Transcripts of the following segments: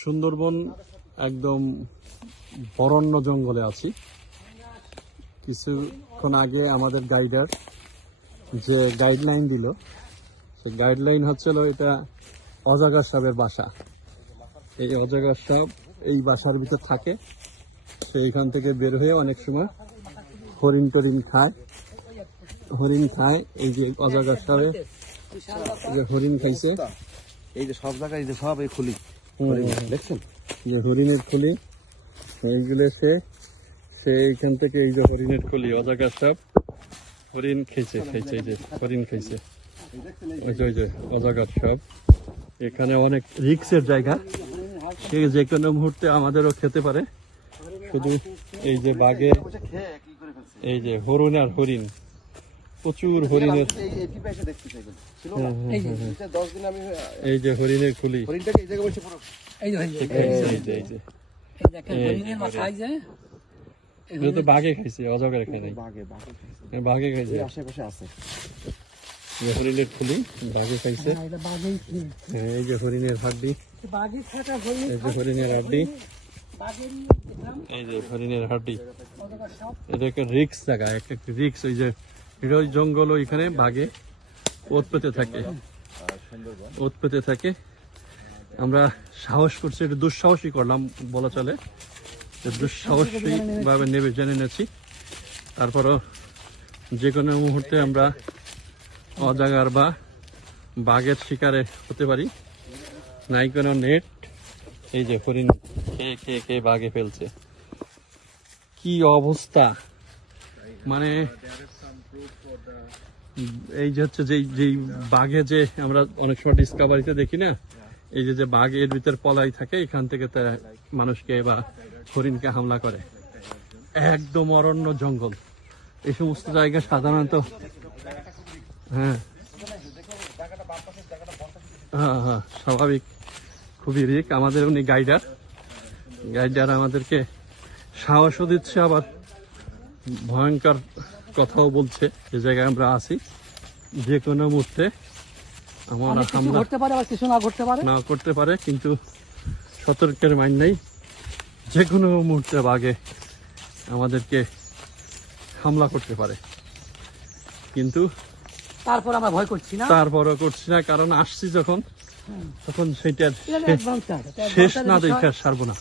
সুন্দরবন একদম বরণ্য জঙ্গলে আছি। কিছুক্ষণ আগে আমাদের গাইডার যে গাইডলাইন দিল, সে গাইডলাইন হচ্ছিল এটা অজগর সাপের বাসা। এই অজগর সাপ এই বাসার ভিতর থাকে, সে এখান থেকে বের হয়ে অনেক সময় হরিণ টরিণ খায়। হরিণ খায়, এই যে অজগর সাপে যে হরিণ খাইছে, এই যে সব জায়গায় এই যে সব এই খুলি দেখছেন, যে হরিণের খুলি এইগুলো সে এইখান থেকে এই যে হরিণের খুলি, অজগর সাপ হরিণ খেয়েছে, এই যে হরিণ খাইছে, ওই যে অজগর সাপ। এখানে অনেক রিস্কের জায়গা, সে যে কোনো মুহূর্তে আমাদেরও খেতে পারে। শুধু এই যে বাঘে, এই যে হরিণ আর হরিণ, প্রচুর হরিণের, এই যে হরিণের খুলি, বাঘে খাইছে, অজগরে খাই নাই, বাঘে খাইছে। হরিণের খুলি বাঘে খাইছে। এই যে হরিণের হাড্ডি, এই যে হরিণের হাড্ডি, এই যে হরিণের হাড্ডি। এটা একটা রিক্স জায়গা, একটা রিক্স। ওই যে হিরোই জঙ্গল, ওইখানে বাঘে ওত পেতে থাকে। আমরা সাহস করছি, এটা দুঃসাহসী করলাম বলা চলে, দুঃসাহসী ভাবে নেবে জেনে নেছি। তারপরও যে কোনো মুহূর্তে আমরা অজাগার বা বাঘের শিকারে হতে পারি, নাই কোনো নেট। এই যে হরিণ খেয়ে বাঘে ফেলছে, কি অবস্থা! মানে এই যে হচ্ছে যেই বাঘে যে আমরা অনেক সময় ডিসকাভারিতে দেখি না, এই যে বাঘের ভিতর পলাই থাকে, এখান থেকে মানুষকে বা হরিণকে হামলা করে। একদম অরণ্য জঙ্গল এই সমস্ত জায়গা সাধারণত। হ্যাঁ হ্যাঁ হ্যাঁ, স্বাভাবিক, খুবই রিস্ক। আমাদের উনি গাইডার আমাদেরকে সাহসও দিচ্ছে, আবার ভয়ঙ্কর কথাও বলছে। যে জায়গায় আমরা আছি, যে কোনো মুহূর্তে আমরা হামলা না করতে পারে, কিন্তু সতর্কের মাইন নেই। যে কোনো মুহূর্তে বাঘে আমাদেরকে হামলা করতে পারে, কিন্তু তারপর আমরা ভয় করছি না, তারপরও করছি না, কারণ আসছি যখন, তখন সেটার শেষ না দেখে ছাড়বো না।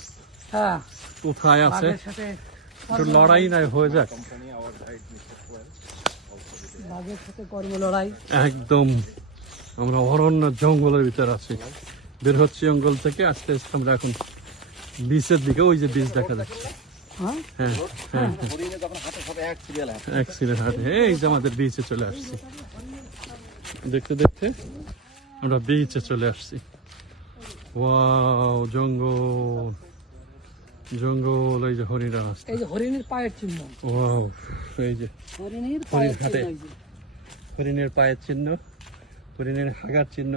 কোথায় আছে একটু লড়াই নাই হয়ে যাক, একদম আমরা অরণ্য জঙ্গলের ভিতরে আছি। বের হচ্ছি জঙ্গল থেকে, আস্তে আস্তে আমরা এখন বিচের দিকে, ওই যে বিচ দেখা যাচ্ছে। হ্যাঁ হ্যাঁ হ্যাঁ, এই যে আমাদের বিচে চলে আসছি। দেখতে দেখতে আমরা বিচে চলে আসছি। ওয়াও, জঙ্গল, এই যে হরিণরা আসছে, এই যে হরিণের পায়ের চিহ্ন। ওয়াও, এই যে হরিণ হাটে, হরিণের পায়ের চিহ্ন, হরিণের হাগার চিহ্ন।